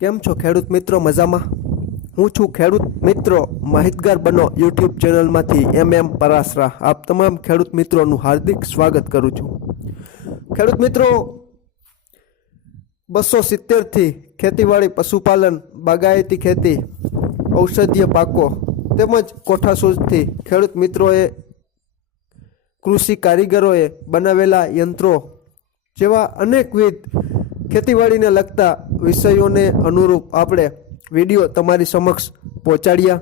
કેમ છો ખેડૂત મિત્રો મજામાં? હું છું ખેડૂત મિત્રો માહિતગાર બનો યુટ્યુબ ચેનલમાંથી એમ એમ પરાસરા. આપ તમામ ખેડૂત મિત્રોનું હાર્દિક સ્વાગત કરું છું. ખેડૂત મિત્રો, બસો સિત્તેરથી ખેતીવાડી પશુપાલન, બાગાયતી ખેતી, ઔષધીય પાકો તેમજ કોઠાસૂઝથી ખેડૂત મિત્રોએ, કૃષિ કારીગરોએ બનાવેલા યંત્રો જેવા અનેકવિધ ખેતીવાડીને લગતા વિષયોને અનુરૂપ આપણે વીડિયો તમારી સમક્ષ પહોંચાડ્યા.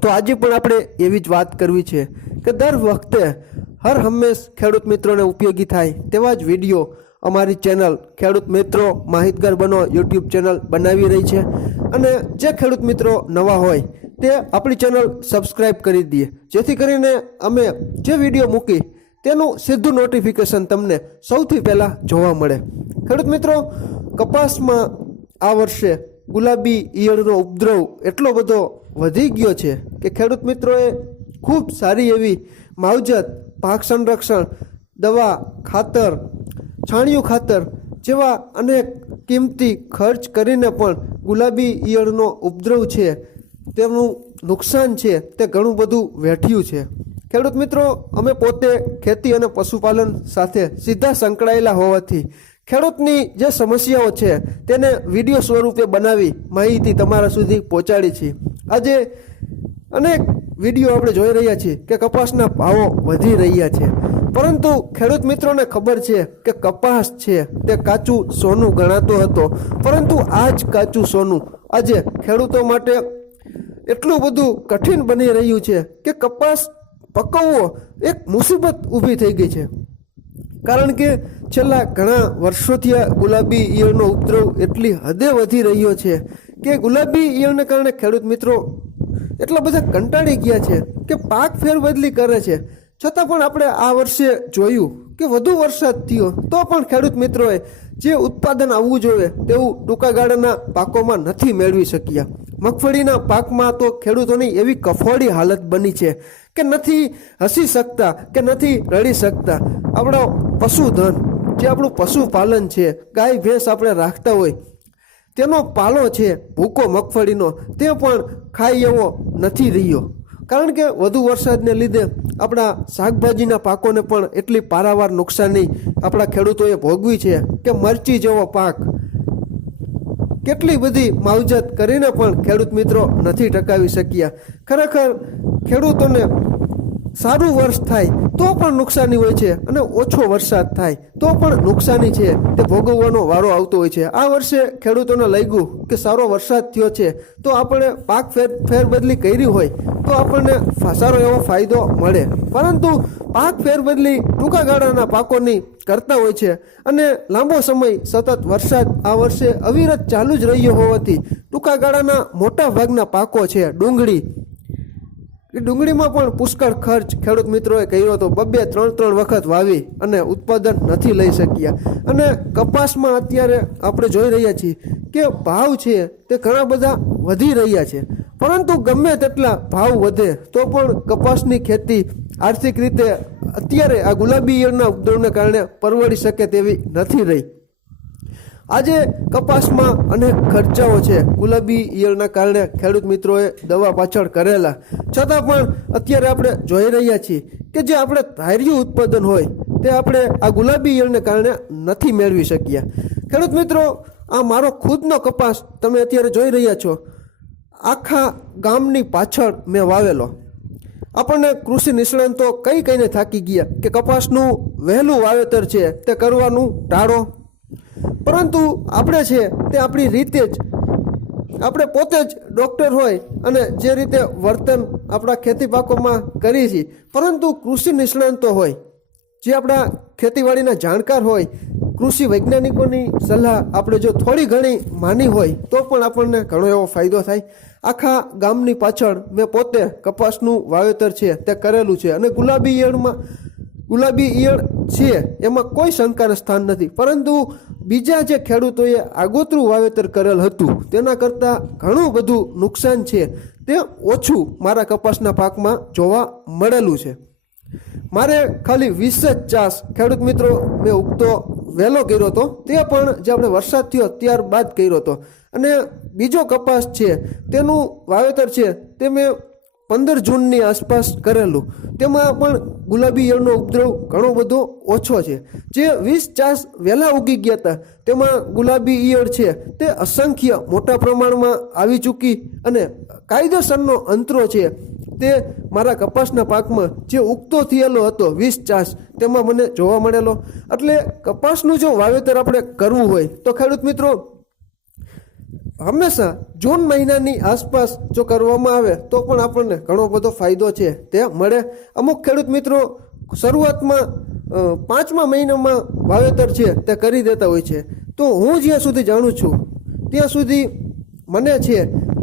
તો આજે પણ આપણે એવી જ વાત કરવી છે કે દર વખતે હર હંમેશ ખેડૂત મિત્રોને ઉપયોગી થાય તેવા જ વીડિયો અમારી ચેનલ ખેડૂત મિત્રો માહિતગાર બનો યુટ્યુબ ચેનલ બનાવી રહી છે. અને જે ખેડૂત મિત્રો નવા હોય તે આપણી ચેનલ સબસ્ક્રાઈબ કરી દઈએ. જેથી કરીને અમે જે વીડિયો મૂકી તેનું સીધું નોટિફિકેશન તમને સૌથી પહેલાં જોવા મળે. ખેડૂત મિત્રો, કપાસમાં આ વર્ષે ગુલાબી ઈયળનો ઉપદ્રવ એટલો બધો વધી ગયો છે કે ખેડૂત મિત્રોએ ખૂબ સારી એવી માવજત, પાક સંરક્ષણ, દવા ખાતર, છાણિયું ખાતર જેવા અનેક કિંમતી ખર્ચ કરીને પણ ગુલાબી ઈયળનો ઉપદ્રવ છે તેમનું નુકસાન છે, તે ઘણું બધું વેઠ્યું છે. ખેડૂત મિત્રો, અમે પોતે ખેતી અને પશુપાલન સાથે સીધા સંકળાયેલા હોવાથી ખેડૂતની જે સમસ્યાઓ છે, તેને વીડિયો સ્વરૂપે બનાવી માહિતી તમારા સુધી પહોંચાડી છે. આજે અનેક વીડિયો આપણે જોઈ રહ્યા છીએ કે કપાસના ભાવો વધી રહ્યા છે. પરંતુ ખેડૂત મિત્રોને ખબર છે કે કપાસ છે તે કાચું સોનું ગણાતો હતો. પરંતુ આ જ કાચું સોનું આજે ખેડૂતો માટે એટલું બધું કઠિન બની રહ્યું છે કે કપાસ પકવવો એક મુસીબત ઊભી થઈ ગઈ છે. કારણ કે છેલ્લા ઘણા વર્ષોથી આ ગુલાબી ઈયળનો ઉપદ્રવ એટલી હદે વધી રહ્યો છે કે ગુલાબી ઈયળને કારણે ખેડૂત મિત્રો એટલા બધા કંટાળી ગયા છે કે પાક ફેરબદલી કરે છે. છતાં પણ આપણે આ વર્ષે જોયું કે વધુ વરસાદ થયો તો પણ ખેડૂત મિત્રોએ જે ઉત્પાદન આવવું જોઈએ તેવું ટૂંકા ગાળાના પાકોમાં નથી મેળવી શક્યા. મગફળીના પાકમાં તો ખેડૂતોની એવી કફોડી હાલત બની છે કે નથી હસી શકતા, કે નથી રડી શકતા. આપણો પશુધન, જે આપણું પશુપાલન છે, ગાય, ભેંસ આપણે રાખતા હોય, તેનો પાલો છે ભૂકો મગફળીનો, તે પણ ખાઈ એવો નથી રહ્યો. કારણ કે વધુ વરસાદને લીધે આપણા શાકભાજીના પાકોને પણ એટલી પારાવાર નુકસાની આપણા ખેડૂતોએ ભોગવી છે કે મરચી જેવો પાક. કેટલી બધી માવજત કરીને પણ ખેડૂત મિત્રો નથી ટકાવી શક્યા. ખરેખર ખેડૂતોને સારું વર્ષ થાય, તો પણ નુકસાની હોય છે અને ઓછો વરસાદ થાય, તો પણ નુકસાની છે તે ભોગવવાનો વારો આવતો હોય છે. આ વર્ષે ખેડૂતોને લાગ્યું કે સારો વરસાદ થયો છે, તો આપણે પાક ફેર, ફેરબદલી કરી હોય, તો આપણને સારો એવો ફાયદો મળે. પરંતુ પાક ફેરબદલી ટૂંકા ગાળાના પાકોની કરતા હોય છે અને લાંબો સમય સતત વરસાદ આ વર્ષે અવિરત ચાલુ જ રહ્યો હોવાથી ટૂંકા ગાળાના મોટા ભાગના પાકો છે ડુંગળી એ ડુંગળીમાં પણ પુષ્કળ ખર્ચ ખેડૂત મિત્રોએ કર્યો હતો. બબ્બે ત્રણ ત્રણ વખત વાવી અને ઉત્પાદન નથી લઈ શક્યા. અને કપાસમાં અત્યારે આપણે જોઈ રહ્યા છીએ કે ભાવ છે તે ઘણા બધા વધી રહ્યા છે. પરંતુ ગમે તેટલા ભાવ વધે, તો પણ કપાસની ખેતી આર્થિક રીતે અત્યારે આ ગુલાબી ઈયળના ઉપદ્રવને કારણે પરવડી શકે તેવી નથી રહી. આજે કપાસમાં અનેક ખર્ચાઓ છે. ગુલાબી ઈયળના કારણે ખેડૂત મિત્રોએ દવા પાછળ કરેલા. છતાં પણ અત્યારે આપણે જોઈ રહ્યા છીએ કે જે આપણે ધાર્યું ઉત્પાદન હોય તે આપણે આ ગુલાબી ઈયળને કારણે નથી મેળવી શક્યા. ખેડૂત મિત્રો, આ મારો ખુદનો કપાસ તમે અત્યારે જોઈ રહ્યા છો. આખા ગામની પાછળ મેં વાવેલો. આપણને કૃષિ નિષ્ણાંતો કઈ કઈને થાકી ગયા કે કપાસનું વહેલું વાવેતર છે તે કરવાનું ટાળો. પરંતુ આપણે છે તે આપણી રીતે જ. આપણે પોતે જ ડૉક્ટર હોય અને જે રીતે વર્તન આપણા ખેતી પાકોમાં કરીએ છીએ. પરંતુ કૃષિ નિષ્ણાંતો હોય. જે આપણા ખેતીવાડીના જાણકાર હોય, કૃષિ વૈજ્ઞાનિકોની સલાહ આપણે જો થોડી ઘણી માની હોય, તો પણ આપણને ઘણો એવો ફાયદો થાય. આખા ગામની પાછળ મેં પોતે કપાસનું વાવેતર છે, તે કરેલું છે અને ગુલાબી ઈયળમાં ગુલાબી ઈયળ છે, એમાં કોઈ શંકાને સ્થાન નથી. પરંતુ બીજા જે ખેડૂતોએ આગોતરું વાવેતર કરેલ હતું, તેના કરતાં ઘણું બધું નુકસાન છે. તે ઓછું મારા કપાસના પાકમાં જોવા મળેલું છે. મારે ખાલી વીસ જ ચાસ, ખેડૂત મિત્રો, મેં ઉગતો વહેલો કર્યો હતો. તે પણ જે આપણે વરસાદ થયો ત્યારબાદ કર્યો હતો. અને બીજો કપાસ છે, તેનું વાવેતર છે, તે મેં પંદર જૂનની આસપાસ કરેલું. તેમાં પણ ગુલાબી ઈયળનો ઉપદ્રવ ઘણો બધો ઓછો છે. જે વીસ ચાસ વહેલા ઉગી ગયા હતા. તેમાં ગુલાબી ઈયળ છે. તે અસંખ્ય મોટા પ્રમાણમાં આવી ચૂકી અને કાયદેસરનો અંતરો છે. તે મારા કપાસના પાકમાં જે ઉગતો થયેલો હતો વીસ ચાસ, તેમાં મને જોવા મળેલો. એટલે કપાસનું જો વાવેતર આપણે કરવું હોય, તો ખેડૂત મિત્રો હંમેશા જૂન મહિનાની આસપાસ જો કરવામાં આવે તો પણ આપણને ઘણો બધો ફાયદો છે. તે મળે. અમુક ખેડૂત મિત્રો શરૂઆતમાં પાંચમા મહિનામાં વાવેતર છે તે કરી દેતા હોય છે. તો હું જ્યાં સુધી જાણું છું, ત્યાં સુધી મને છે,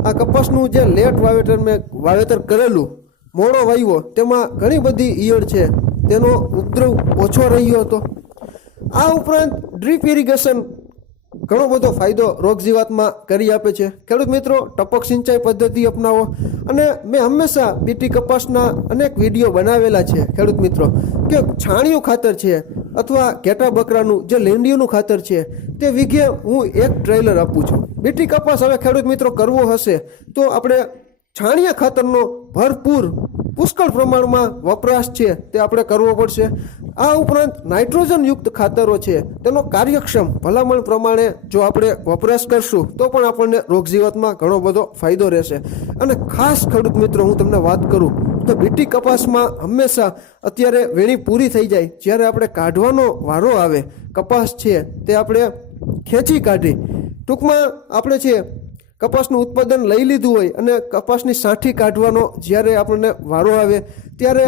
આ કપાસનું જે લેટ વાવેતર મેં વાવેતર કરેલું, મોડો વાવ્યો તેમાં ઘણી બધી ઈયળ છે. તેનો ઉપદ્રવ ઓછો રહ્યો હતો. આ ઉપરાંત ડ્રીપ ઇરિગેશન ઘણો બધો ફાયદો રોગ જીવાતમાં કરી આપે છે. ખેડૂત મિત્રો, ટપક સિંચાઈ પદ્ધતિ અપનાવો. અને મેં હંમેશા બીટી કપાસના અનેક વીડિયો બનાવેલા છે, ખેડૂત મિત્રો. કે છાણિયું ખાતર છે અથવા ઘેટા બકરાનું જે લેંડિયું ખાતર છે, તે વિઘે હું એક ટ્રેલર આપું છું. બીટી કપાસ હવે ખેડૂત મિત્રો કરવો હશે, તો આપણે છાણિયા ખાતરનો ભરપૂર પુષ્કળ પ્રમાણમાં વપરાશ છે તે આપણે કરવો પડશે. આ ઉપરાંત નાઇટ્રોજનયુક્ત ખાતરો છે. તેનો કાર્યક્ષમ ભલામણ પ્રમાણે જો આપણે વપરાશ કરશું, તો પણ આપણને રોગજીવતમાં ઘણો બધો ફાયદો રહેશે. અને ખાસ ખેડૂત મિત્રો, હું તમને વાત કરું તો બીટી કપાસમાં હંમેશા અત્યારે વેણી પૂરી થઈ જાય. જ્યારે આપણે કાઢવાનો વારો આવે, કપાસ છે તે આપણે ખેંચી કાઢી. ટૂંકમાં આપણે છે કપાસનું ઉત્પાદન લઈ લીધું હોય અને કપાસની સાંઠી કાઢવાનો જ્યારે આપણને વારો આવે ત્યારે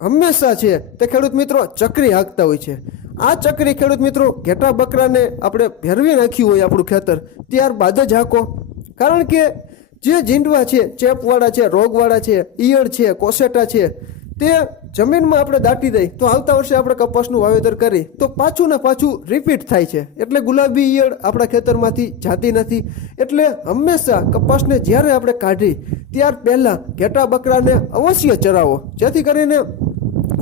હંમેશા છે તે ખેડૂત મિત્રો ચકરી હાંકતા હોય છે. આ ચકરી ખેડૂત મિત્રો ઘેટા બકરાને આપણે ભેરવી નાખ્યું હોય આપણું ખેતર, ત્યારબાદ જ હાંકો. કારણ કે જે જીંડવા છે, ચેપવાળા છે, રોગવાળા છે, ઈયળ છે, કોસેટા છે, તે જમીનમાં આપણે દાટી દઈ, તો આવતા વર્ષે આપણે કપાસનું વાવેતર કરી, તો પાછું ને પાછું રિપીટ થાય છે. એટલે ગુલાબી ઈયળ આપણા ખેતરમાંથી જાતી નથી. એટલે હંમેશા કપાસને જ્યારે આપણે કાઢી, ત્યાર પહેલાં ઘેટા બકરાને અવશ્ય ચરાવો. જેથી કરીને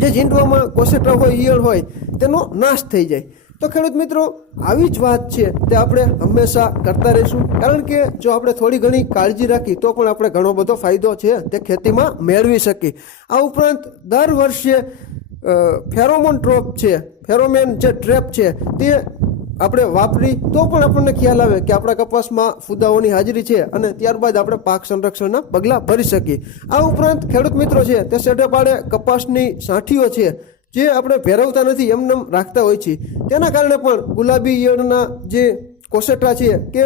જે જીંડવામાં કોસેટા હોય, ઈયળ હોય, તેનો નાશ થઈ જાય. તો ખેડૂત મિત્રો, આવી જ વાત છે તે આપણે હંમેશા કરતા રહીશું. કારણ કે જો આપણે થોડી ઘણી કાળજી રાખી, તો પણ આપણે ઘણો બધો ફાયદો છે તે ખેતીમાં મેળવી શકીએ. આ ઉપરાંત દર વર્ષે ફેરોમોન ટ્રોપ છે, ફેરોમેન જે ટ્રેપ છે, તે આપણે વાપરી, તો પણ આપણને ખ્યાલ આવે કે આપણા કપાસમાં ફુદાઓની હાજરી છે અને ત્યારબાદ આપણે પાક સંરક્ષણના પગલાં ભરી શકીએ. આ ઉપરાંત ખેડૂત મિત્રો છે, તે સેટે પાડે કપાસની સાંઠીઓ છે જે આપણે ભેરવતા નથી એમને એમ રાખતા હોય છે તેના કારણે પણ ગુલાબી ઈયળના જે કોસેટા છે, કે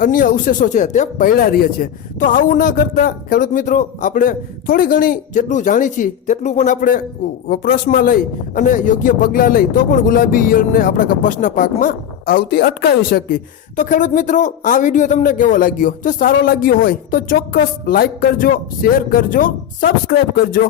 અન્ય અવશેષો છે, તે પૈડા રહે છે. તો આવું ના કરતાં, ખેડૂત મિત્રો, આપણે થોડી ઘણી જેટલું જાણી છીએ, તેટલું પણ આપણે વપરાશમાં લઈ અને યોગ્ય પગલાં લઈ, તો પણ ગુલાબી ઈયળને આપણા કપાસના પાકમાં આવતી અટકાવી શકીએ. તો ખેડૂત મિત્રો, આ વીડિયો તમને કેવો લાગ્યો? જો સારો લાગ્યો હોય, તો ચોક્કસ લાઈક કરજો, શેર કરજો સબસ્ક્રાઈબ કરજો.